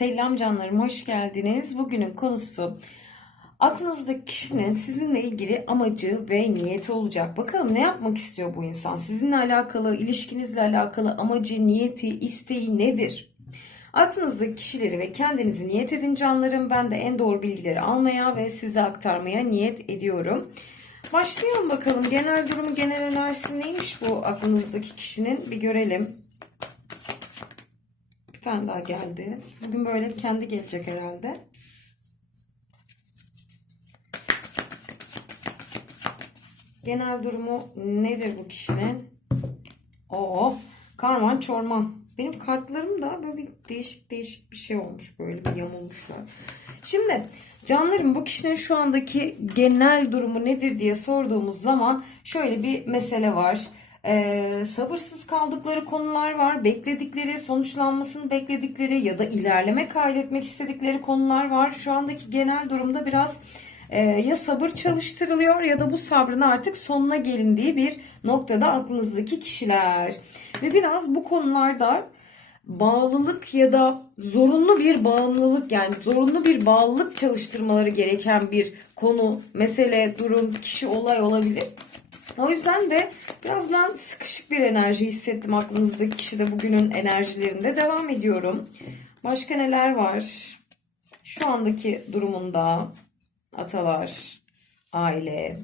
Selam canlarım, hoş geldiniz. Bugünün konusu aklınızdaki kişinin sizinle ilgili amacı ve niyeti olacak. Bakalım ne yapmak istiyor bu insan? Sizinle alakalı, ilişkinizle alakalı amacı, niyeti, isteği nedir? Aklınızdaki kişileri ve kendinizi niyet edin canlarım. Ben de en doğru bilgileri almaya ve size aktarmaya niyet ediyorum. Başlayalım bakalım. Genel durumu, genel enerjisi neymiş bu aklınızdaki kişinin? Bir görelim. Bir tane daha geldi. Bugün böyle kendi gelecek herhalde. Genel durumu nedir bu kişinin? Oo, karman çorman. Benim kartlarım da böyle bir değişik değişik bir şey olmuş. Böyle bir yamulmuşlar. Şimdi canlarım bu kişinin şu andaki genel durumu nedir diye sorduğumuz zaman şöyle bir mesele var. Ee, sabırsız kaldıkları konular var. Bekledikleri, sonuçlanmasını bekledikleri ya da ilerleme kaydetmek istedikleri konular var. Şu andaki genel durumda biraz e, ya sabır çalıştırılıyor ya da bu sabrın artık sonuna gelindiği bir noktada aklınızdaki kişiler. Ve biraz bu konularda bağlılık ya da zorunlu bir bağımlılık yani zorunlu bir bağlılık çalıştırmaları gereken bir konu, mesele, durum, kişi, olay olabilir. O yüzden de biraz ben sıkışık bir enerji hissettim aklınızdaki kişide bugünün enerjilerinde devam ediyorum. Başka neler var? Şu andaki durumunda atalar, aile,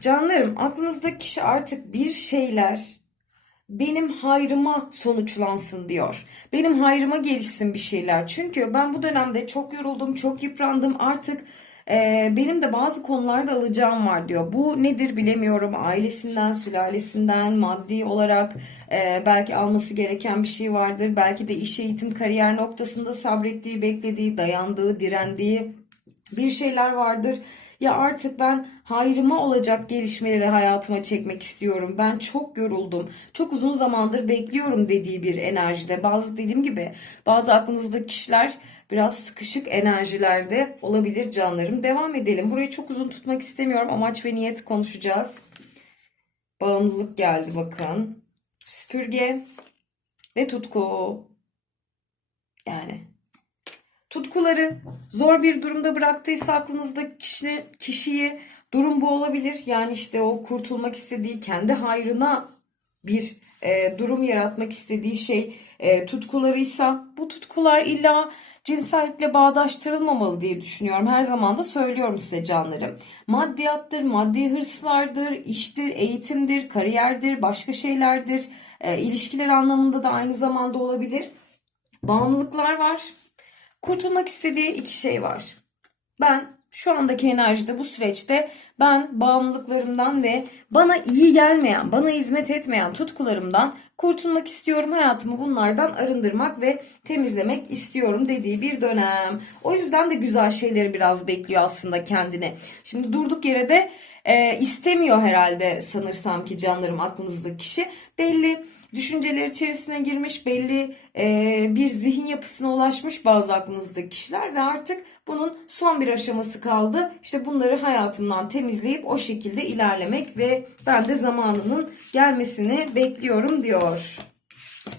Canlarım aklınızdaki kişi artık bir şeyler benim hayrıma sonuçlansın diyor. Benim hayrıma gelişsin bir şeyler. Çünkü ben bu dönemde çok yoruldum, çok yıprandım. Artık e, benim de bazı konularda alacağım var diyor. Bu nedir bilemiyorum. Ailesinden, sülalesinden, maddi olarak e, belki alması gereken bir şey vardır. Belki de iş eğitim, kariyer noktasında sabrettiği, beklediği, dayandığı, direndiği bir şeyler vardır. Ya artık ben hayrıma olacak gelişmeleri hayatıma çekmek istiyorum. Ben çok yoruldum. Çok uzun zamandır bekliyorum dediği bir enerjide. Bazı dediğim gibi bazı aklınızdaki kişiler biraz sıkışık enerjilerde olabilir canlarım. Devam edelim. Burayı çok uzun tutmak istemiyorum. Amaç ve niyet konuşacağız. Bağımlılık geldi bakın. Süpürge ve tutku. Yani tutkuları zor bir durumda bıraktıysa aklınızdaki kişi, kişiyi durum bu olabilir. Yani işte o kurtulmak istediği kendi hayrına bir e, durum yaratmak istediği şey e, tutkularıysa bu tutkular illa cinsellikle bağdaştırılmamalı diye düşünüyorum. Her zaman da söylüyorum size canlarım. Maddiyattır, maddi hırslardır, iştir, eğitimdir, kariyerdir, başka şeylerdir. E, ilişkiler anlamında da aynı zamanda olabilir. Bağımlılıklar var. Kurtulmak istediği iki şey var. Ben şu andaki enerjide bu süreçte ben bağımlılıklarımdan ve bana iyi gelmeyen, bana hizmet etmeyen tutkularımdan kurtulmak istiyorum. Hayatımı bunlardan arındırmak ve temizlemek istiyorum dediği bir dönem. O yüzden de güzel şeyleri biraz bekliyor aslında kendine. Şimdi durduk yere de e, istemiyor herhalde sanırsam ki canlarım aklınızdaki kişi. Belli düşünceler içerisine girmiş, belli e, bir zihin yapısına ulaşmış bazı aklınızdaki kişiler ve artık bunun son bir aşaması kaldı. İşte bunları hayatımdan temizleyip o şekilde ilerlemek ve ben de zamanının gelmesini bekliyorum diyor.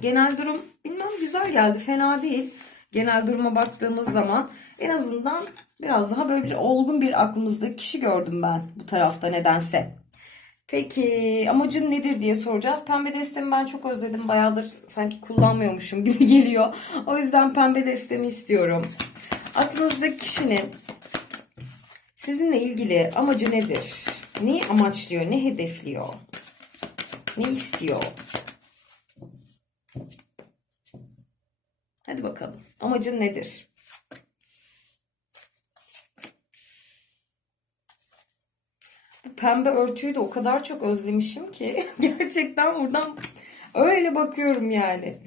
Genel durum bilmem güzel geldi, fena değil. Genel duruma baktığımız zaman en azından biraz daha böyle bir olgun bir aklımızdaki kişi gördüm ben bu tarafta nedense. Peki amacın nedir diye soracağız. Pembe destemi ben çok özledim. Bayağıdır sanki kullanmıyormuşum gibi geliyor. O yüzden pembe destemi istiyorum. Aklınızdaki kişinin sizinle ilgili amacı nedir? Neyi amaçlıyor? Ne hedefliyor? Ne istiyor? Hadi bakalım. Amacın nedir? Pembe örtüyü de o kadar çok özlemişim ki gerçekten buradan öyle bakıyorum yani.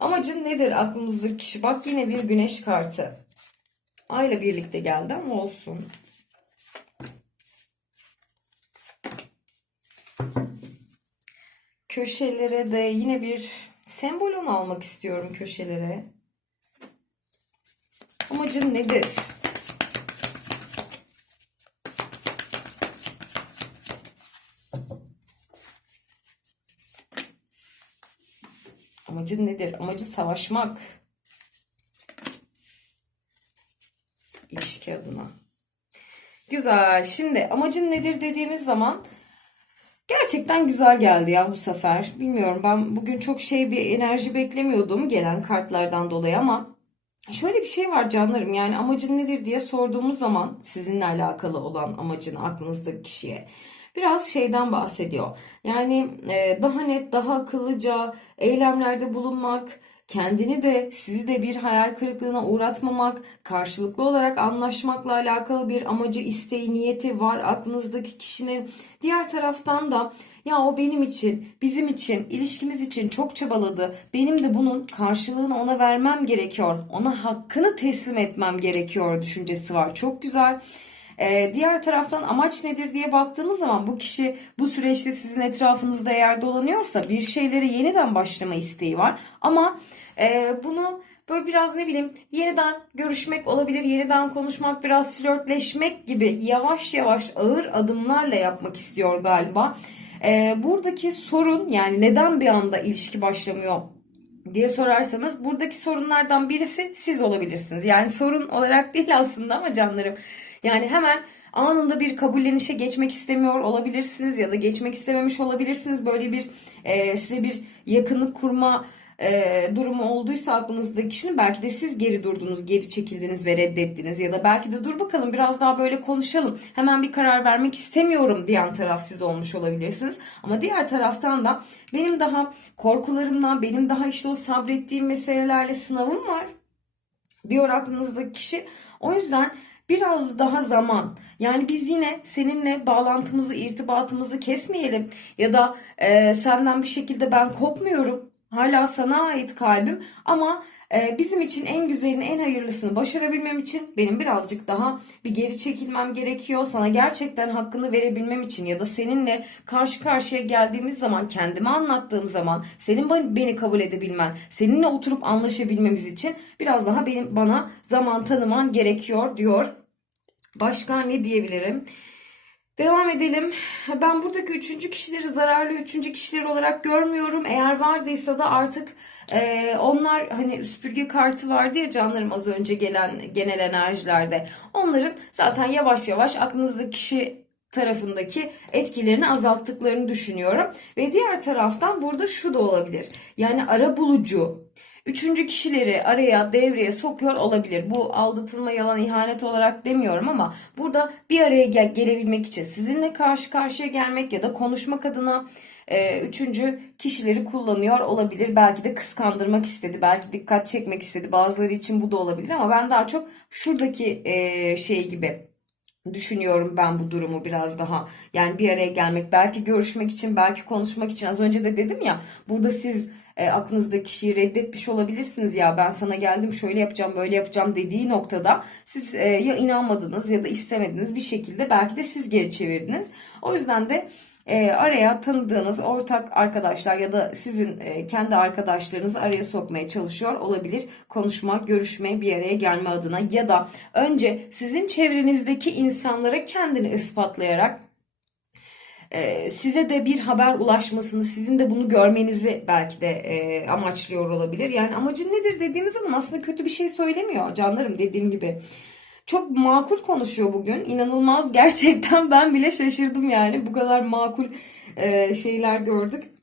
Amacın nedir aklımızdaki kişi? Bak yine bir güneş kartı. Ayla birlikte geldi ama olsun. Köşelere de yine bir sembolon almak istiyorum köşelere. Amacın nedir? Amacın nedir? Amacı savaşmak. İlişki adına. Güzel. Şimdi amacın nedir dediğimiz zaman gerçekten güzel geldi ya bu sefer. Bilmiyorum ben bugün çok şey bir enerji beklemiyordum gelen kartlardan dolayı ama şöyle bir şey var canlarım. Yani amacın nedir diye sorduğumuz zaman sizinle alakalı olan amacın aklınızdaki kişiye biraz şeyden bahsediyor. Yani e, daha net, daha akıllıca eylemlerde bulunmak, kendini de sizi de bir hayal kırıklığına uğratmamak, karşılıklı olarak anlaşmakla alakalı bir amacı, isteği, niyeti var aklınızdaki kişinin. Diğer taraftan da ya o benim için, bizim için, ilişkimiz için çok çabaladı. Benim de bunun karşılığını ona vermem gerekiyor. Ona hakkını teslim etmem gerekiyor düşüncesi var. Çok güzel. Ee, diğer taraftan amaç nedir diye baktığımız zaman bu kişi bu süreçte sizin etrafınızda eğer dolanıyorsa bir şeylere yeniden başlama isteği var. Ama e, bunu böyle biraz ne bileyim yeniden görüşmek olabilir, yeniden konuşmak, biraz flörtleşmek gibi yavaş yavaş ağır adımlarla yapmak istiyor galiba. Ee, buradaki sorun yani neden bir anda ilişki başlamıyor diye sorarsanız buradaki sorunlardan birisi siz olabilirsiniz. Yani sorun olarak değil aslında ama canlarım. Yani hemen anında bir kabullenişe geçmek istemiyor olabilirsiniz ya da geçmek istememiş olabilirsiniz. Böyle bir e, size bir yakınlık kurma e, durumu olduysa aklınızdaki kişinin belki de siz geri durdunuz, geri çekildiniz ve reddettiniz ya da belki de dur bakalım biraz daha böyle konuşalım. Hemen bir karar vermek istemiyorum diyen taraf siz olmuş olabilirsiniz. Ama diğer taraftan da benim daha korkularımla, benim daha işte o sabrettiğim meselelerle sınavım var diyor aklınızdaki kişi. O yüzden biraz daha zaman. Yani biz yine seninle bağlantımızı irtibatımızı kesmeyelim. Ya da e, senden bir şekilde ben kopmuyorum. Hala sana ait kalbim. Ama e, bizim için en güzelini en hayırlısını başarabilmem için benim birazcık daha bir geri çekilmem gerekiyor. Sana gerçekten hakkını verebilmem için ya da seninle karşı karşıya geldiğimiz zaman kendime anlattığım zaman senin beni kabul edebilmen seninle oturup anlaşabilmemiz için biraz daha benim bana zaman tanıman gerekiyor diyor Başka ne diyebilirim? Devam edelim. Ben buradaki üçüncü kişileri zararlı üçüncü kişiler olarak görmüyorum. Eğer vardıysa da artık e, onlar hani süpürge kartı vardı ya canlarım az önce gelen genel enerjilerde. Onların zaten yavaş yavaş aklınızdaki kişi tarafındaki etkilerini azalttıklarını düşünüyorum. Ve diğer taraftan burada şu da olabilir. Yani ara bulucu, üçüncü kişileri araya devreye sokuyor olabilir. Bu aldatılma, yalan, ihanet olarak demiyorum ama burada bir araya gel gelebilmek için sizinle karşı karşıya gelmek ya da konuşmak adına e, üçüncü kişileri kullanıyor olabilir. Belki de kıskandırmak istedi, belki dikkat çekmek istedi. Bazıları için bu da olabilir ama ben daha çok şuradaki e, şey gibi düşünüyorum ben bu durumu biraz daha. Yani bir araya gelmek, belki görüşmek için, belki konuşmak için. Az önce de dedim ya, burada siz e, aklınızdaki kişiyi reddetmiş olabilirsiniz ya ben sana geldim şöyle yapacağım böyle yapacağım dediği noktada siz e, ya inanmadınız ya da istemediniz bir şekilde belki de siz geri çevirdiniz. O yüzden de e, araya tanıdığınız ortak arkadaşlar ya da sizin e, kendi arkadaşlarınızı araya sokmaya çalışıyor olabilir. Konuşma, görüşme, bir araya gelme adına ya da önce sizin çevrenizdeki insanlara kendini ispatlayarak e, size de bir haber ulaşmasını, sizin de bunu görmenizi belki de e, amaçlıyor olabilir. Yani amacın nedir dediğimiz zaman aslında kötü bir şey söylemiyor canlarım dediğim gibi. Çok makul konuşuyor bugün. İnanılmaz gerçekten ben bile şaşırdım yani. Bu kadar makul e, şeyler gördük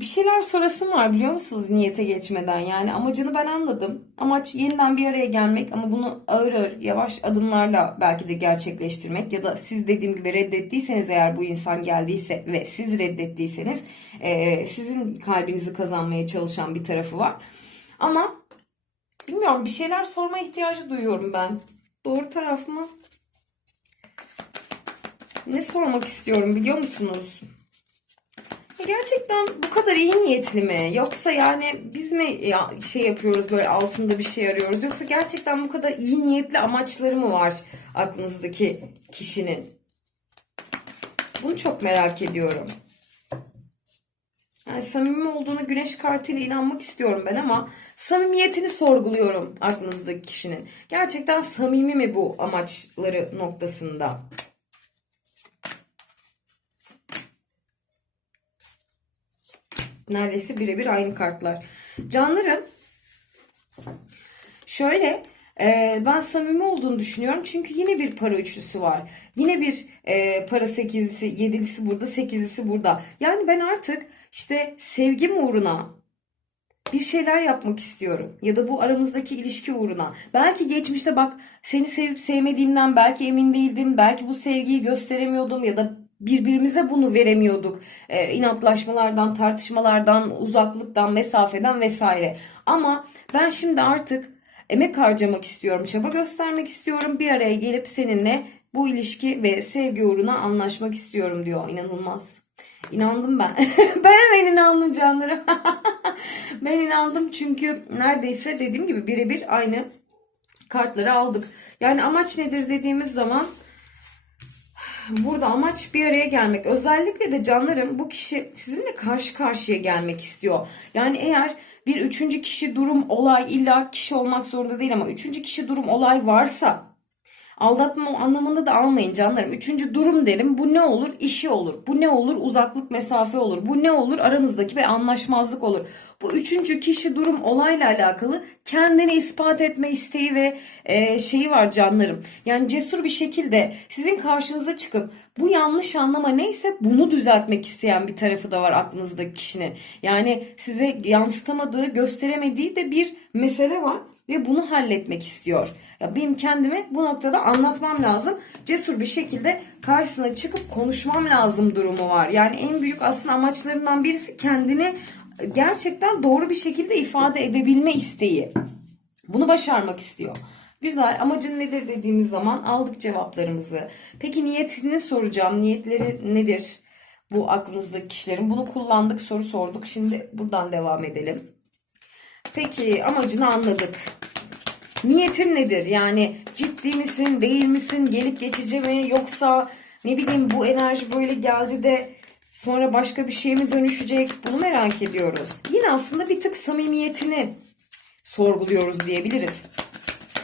bir şeyler sorasım var biliyor musunuz niyete geçmeden yani amacını ben anladım. Amaç yeniden bir araya gelmek ama bunu ağır ağır yavaş adımlarla belki de gerçekleştirmek ya da siz dediğim gibi reddettiyseniz eğer bu insan geldiyse ve siz reddettiyseniz e, sizin kalbinizi kazanmaya çalışan bir tarafı var. Ama bilmiyorum bir şeyler sorma ihtiyacı duyuyorum ben. Doğru taraf mı? Ne sormak istiyorum biliyor musunuz? Gerçekten bu kadar iyi niyetli mi? Yoksa yani biz mi ya şey yapıyoruz böyle altında bir şey arıyoruz? Yoksa gerçekten bu kadar iyi niyetli amaçları mı var aklınızdaki kişinin? Bunu çok merak ediyorum. Yani samimi olduğuna güneş kartıyla inanmak istiyorum ben ama samimiyetini sorguluyorum aklınızdaki kişinin. Gerçekten samimi mi bu amaçları noktasında? Neredeyse birebir aynı kartlar. Canlarım şöyle e, ben samimi olduğunu düşünüyorum. Çünkü yine bir para üçlüsü var. Yine bir e, para sekizlisi, yedilisi burada, sekizlisi burada. Yani ben artık işte sevgim uğruna bir şeyler yapmak istiyorum. Ya da bu aramızdaki ilişki uğruna. Belki geçmişte bak seni sevip sevmediğimden belki emin değildim. Belki bu sevgiyi gösteremiyordum ya da birbirimize bunu veremiyorduk. Ee, inatlaşmalardan, tartışmalardan, uzaklıktan, mesafeden vesaire. Ama ben şimdi artık emek harcamak istiyorum, çaba göstermek istiyorum. Bir araya gelip seninle bu ilişki ve sevgi uğruna anlaşmak istiyorum diyor. İnanılmaz. İnandım ben. ben hemen inandım canlarım. ben inandım çünkü neredeyse dediğim gibi birebir aynı kartları aldık. Yani amaç nedir dediğimiz zaman burada amaç bir araya gelmek. Özellikle de canlarım bu kişi sizinle karşı karşıya gelmek istiyor. Yani eğer bir üçüncü kişi durum olay illa kişi olmak zorunda değil ama üçüncü kişi durum olay varsa Aldatma anlamında da almayın canlarım. Üçüncü durum derim. Bu ne olur? İşi olur. Bu ne olur? Uzaklık mesafe olur. Bu ne olur? Aranızdaki bir anlaşmazlık olur. Bu üçüncü kişi durum olayla alakalı kendini ispat etme isteği ve e, şeyi var canlarım. Yani cesur bir şekilde sizin karşınıza çıkıp bu yanlış anlama neyse bunu düzeltmek isteyen bir tarafı da var aklınızdaki kişinin. Yani size yansıtamadığı, gösteremediği de bir mesele var ve bunu halletmek istiyor. Ya benim kendime bu noktada anlatmam lazım. Cesur bir şekilde karşısına çıkıp konuşmam lazım durumu var. Yani en büyük aslında amaçlarından birisi kendini gerçekten doğru bir şekilde ifade edebilme isteği. Bunu başarmak istiyor. Güzel. Amacın nedir dediğimiz zaman aldık cevaplarımızı. Peki niyetini soracağım. Niyetleri nedir? Bu aklınızdaki kişilerin. Bunu kullandık, soru sorduk. Şimdi buradan devam edelim. Peki amacını anladık. Niyetin nedir? Yani ciddi misin, değil misin, gelip geçici mi yoksa ne bileyim bu enerji böyle geldi de sonra başka bir şeye mi dönüşecek? Bunu merak ediyoruz. Yine aslında bir tık samimiyetini sorguluyoruz diyebiliriz.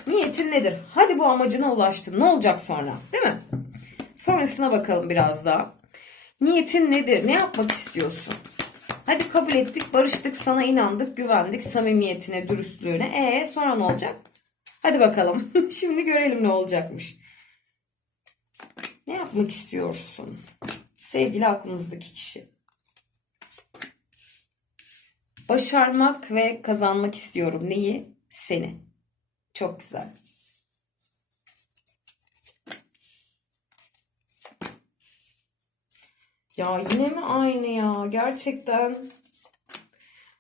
Niyetin nedir? Hadi bu amacına ulaştın. Ne olacak sonra? Değil mi? Sonrasına bakalım biraz daha. Niyetin nedir? Ne yapmak istiyorsun? Hadi kabul ettik, barıştık, sana inandık, güvendik samimiyetine, dürüstlüğüne. E sonra ne olacak? Hadi bakalım. Şimdi görelim ne olacakmış. Ne yapmak istiyorsun? Sevgili aklımızdaki kişi. Başarmak ve kazanmak istiyorum. Neyi? Seni. Çok güzel. Ya yine mi aynı ya? Gerçekten.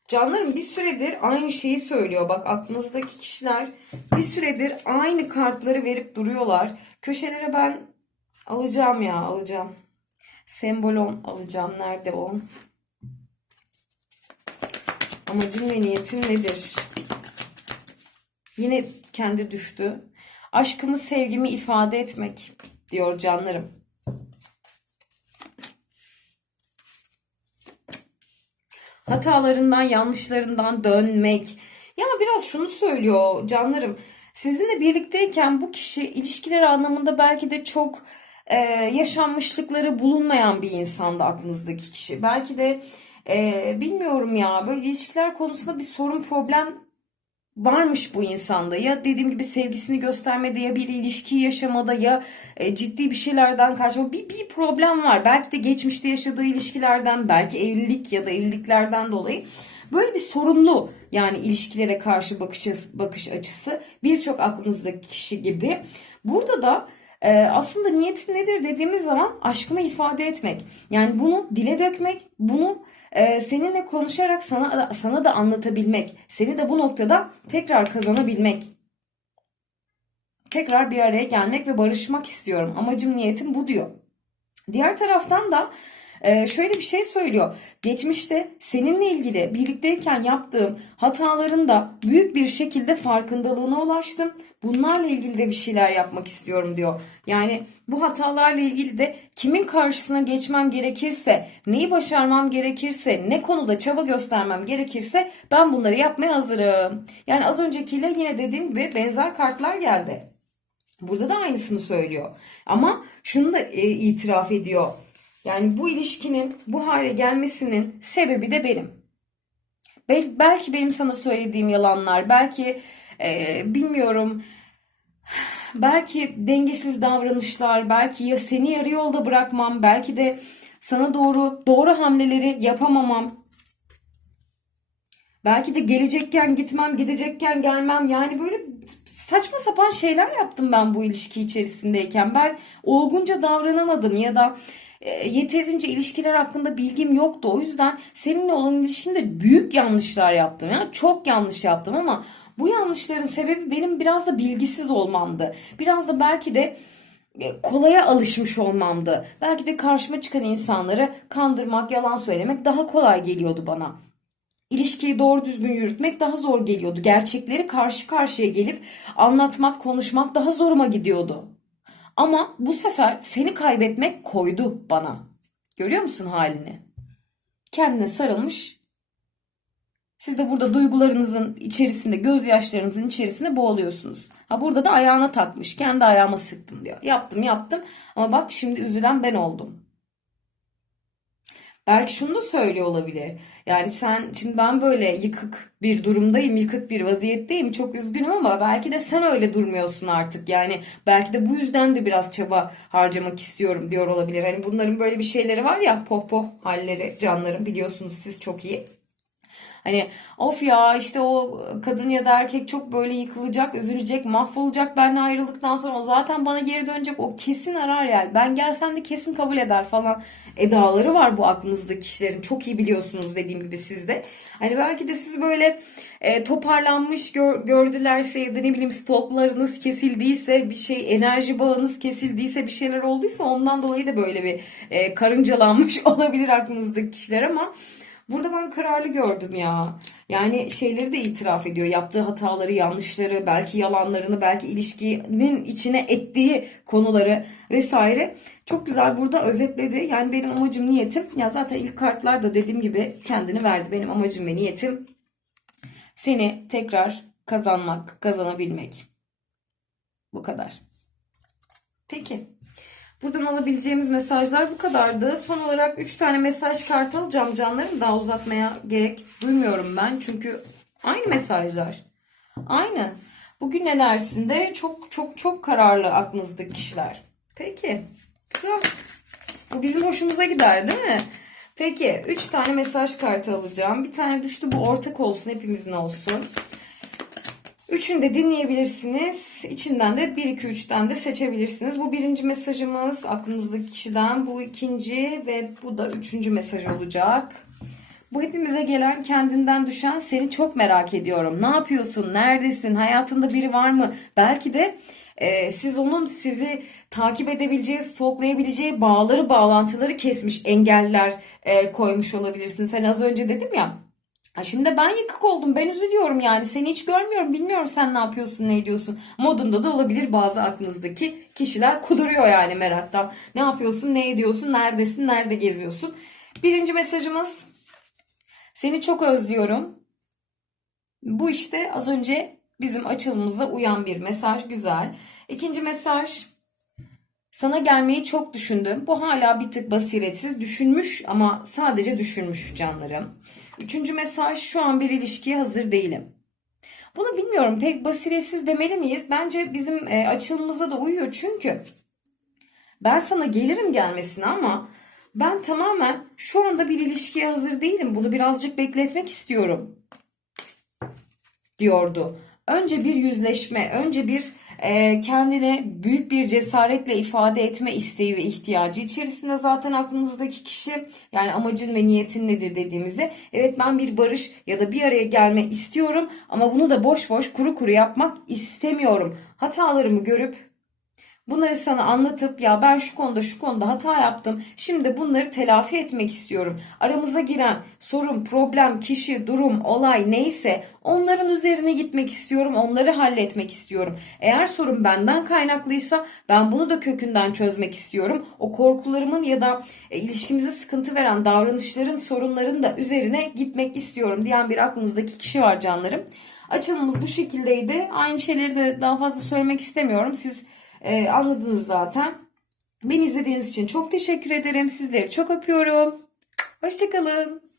Canlarım bir süredir aynı şeyi söylüyor. Bak aklınızdaki kişiler bir süredir aynı kartları verip duruyorlar. Köşelere ben alacağım ya alacağım. Sembolon alacağım. Nerede o? Amacın ve niyetin nedir? Yine kendi düştü. Aşkımı, sevgimi ifade etmek diyor canlarım. Hatalarından, yanlışlarından dönmek. Ya biraz şunu söylüyor canlarım. Sizinle birlikteyken bu kişi ilişkiler anlamında belki de çok e, yaşanmışlıkları bulunmayan bir insandı aklınızdaki kişi. Belki de e, bilmiyorum ya böyle ilişkiler konusunda bir sorun problem varmış bu insanda. Ya dediğim gibi sevgisini göstermede ya bir ilişki yaşamada ya e, ciddi bir şeylerden karşı bir, bir problem var. Belki de geçmişte yaşadığı ilişkilerden belki evlilik ya da evliliklerden dolayı böyle bir sorunlu yani ilişkilere karşı bakış, bakış açısı birçok aklınızdaki kişi gibi. Burada da e, aslında niyetin nedir dediğimiz zaman aşkımı ifade etmek. Yani bunu dile dökmek, bunu e, seninle konuşarak sana sana da anlatabilmek, seni de bu noktada tekrar kazanabilmek. Tekrar bir araya gelmek ve barışmak istiyorum. Amacım niyetim bu diyor. Diğer taraftan da e, şöyle bir şey söylüyor. Geçmişte seninle ilgili birlikteyken yaptığım hataların da büyük bir şekilde farkındalığına ulaştım. Bunlarla ilgili de bir şeyler yapmak istiyorum diyor. Yani bu hatalarla ilgili de kimin karşısına geçmem gerekirse, neyi başarmam gerekirse, ne konuda çaba göstermem gerekirse ben bunları yapmaya hazırım. Yani az öncekiyle yine dediğim gibi benzer kartlar geldi. Burada da aynısını söylüyor. Ama şunu da e, itiraf ediyor. Yani bu ilişkinin bu hale gelmesinin sebebi de benim. Bel- belki benim sana söylediğim yalanlar, belki e, bilmiyorum, belki dengesiz davranışlar, belki ya seni yarı yolda bırakmam, belki de sana doğru doğru hamleleri yapamamam. Belki de gelecekken gitmem, gidecekken gelmem. Yani böyle saçma sapan şeyler yaptım ben bu ilişki içerisindeyken. Ben olgunca davranamadım ya da e, yeterince ilişkiler hakkında bilgim yoktu. O yüzden seninle olan ilişkimde büyük yanlışlar yaptım. Yani çok yanlış yaptım ama bu yanlışların sebebi benim biraz da bilgisiz olmamdı. Biraz da belki de e, kolaya alışmış olmamdı. Belki de karşıma çıkan insanları kandırmak, yalan söylemek daha kolay geliyordu bana ilişkiyi doğru düzgün yürütmek daha zor geliyordu. Gerçekleri karşı karşıya gelip anlatmak, konuşmak daha zoruma gidiyordu. Ama bu sefer seni kaybetmek koydu bana. Görüyor musun halini? Kendine sarılmış. Siz de burada duygularınızın içerisinde, gözyaşlarınızın içerisinde boğuluyorsunuz. Ha burada da ayağına takmış. Kendi ayağıma sıktım diyor. Yaptım yaptım ama bak şimdi üzülen ben oldum. Belki şunu da söylüyor olabilir. Yani sen şimdi ben böyle yıkık bir durumdayım, yıkık bir vaziyetteyim. Çok üzgünüm ama belki de sen öyle durmuyorsun artık. Yani belki de bu yüzden de biraz çaba harcamak istiyorum diyor olabilir. Hani bunların böyle bir şeyleri var ya, pohpoh halleri canlarım biliyorsunuz siz çok iyi. Hani of ya işte o kadın ya da erkek çok böyle yıkılacak, üzülecek, mahvolacak benimle ayrıldıktan sonra o zaten bana geri dönecek. O kesin arar yani. Ben gelsem de kesin kabul eder falan edaları var bu aklınızdaki kişilerin. Çok iyi biliyorsunuz dediğim gibi sizde. Hani belki de siz böyle e, toparlanmış gör, gördülerse ya da ne bileyim stoklarınız kesildiyse bir şey enerji bağınız kesildiyse bir şeyler olduysa ondan dolayı da böyle bir e, karıncalanmış olabilir aklınızdaki kişiler ama Burada ben kararlı gördüm ya. Yani şeyleri de itiraf ediyor. Yaptığı hataları, yanlışları, belki yalanlarını, belki ilişkinin içine ettiği konuları vesaire. Çok güzel burada özetledi. Yani benim amacım, niyetim. Ya zaten ilk kartlarda dediğim gibi kendini verdi. Benim amacım ve niyetim seni tekrar kazanmak, kazanabilmek. Bu kadar. Peki. Buradan alabileceğimiz mesajlar bu kadardı. Son olarak 3 tane mesaj kartı alacağım canlarım. Daha uzatmaya gerek duymuyorum ben. Çünkü aynı mesajlar. Aynı. Bugün enerjisinde çok çok çok kararlı aklınızdaki kişiler. Peki. Güzel. Bu bizim hoşumuza gider değil mi? Peki 3 tane mesaj kartı alacağım. Bir tane düştü bu ortak olsun hepimizin olsun. Üçünü de dinleyebilirsiniz. İçinden de 1 2 3'ten de seçebilirsiniz. Bu birinci mesajımız aklınızdaki kişiden. Bu ikinci ve bu da üçüncü mesaj olacak. Bu hepimize gelen kendinden düşen seni çok merak ediyorum. Ne yapıyorsun? Neredesin? Hayatında biri var mı? Belki de e, siz onun sizi takip edebileceği, stoklayabileceği bağları, bağlantıları kesmiş engeller e, koymuş olabilirsiniz. Sen az önce dedim ya Şimdi ben yıkık oldum. Ben üzülüyorum yani. Seni hiç görmüyorum. Bilmiyorum sen ne yapıyorsun, ne ediyorsun. Modunda da olabilir bazı aklınızdaki kişiler kuduruyor yani meraktan. Ne yapıyorsun, ne ediyorsun, neredesin, nerede geziyorsun. Birinci mesajımız. Seni çok özlüyorum. Bu işte az önce bizim açılımıza uyan bir mesaj. Güzel. İkinci mesaj. Sana gelmeyi çok düşündüm. Bu hala bir tık basiretsiz. Düşünmüş ama sadece düşünmüş canlarım. Üçüncü mesaj şu an bir ilişkiye hazır değilim. Bunu bilmiyorum pek basiretsiz demeli miyiz? Bence bizim e, açılımıza da uyuyor çünkü ben sana gelirim gelmesine ama ben tamamen şu anda bir ilişkiye hazır değilim. Bunu birazcık bekletmek istiyorum diyordu. Önce bir yüzleşme, önce bir e, kendine büyük bir cesaretle ifade etme isteği ve ihtiyacı içerisinde zaten aklınızdaki kişi yani amacın ve niyetin nedir dediğimizde evet ben bir barış ya da bir araya gelme istiyorum ama bunu da boş boş kuru kuru yapmak istemiyorum. Hatalarımı görüp Bunları sana anlatıp ya ben şu konuda şu konuda hata yaptım. Şimdi bunları telafi etmek istiyorum. Aramıza giren sorun, problem, kişi, durum, olay neyse onların üzerine gitmek istiyorum. Onları halletmek istiyorum. Eğer sorun benden kaynaklıysa ben bunu da kökünden çözmek istiyorum. O korkularımın ya da e, ilişkimize sıkıntı veren davranışların, sorunların da üzerine gitmek istiyorum diyen bir aklınızdaki kişi var canlarım. Açılımımız bu şekildeydi. Aynı şeyleri de daha fazla söylemek istemiyorum. Siz ee, anladınız zaten. Beni izlediğiniz için çok teşekkür ederim. Sizleri çok öpüyorum. Hoşçakalın.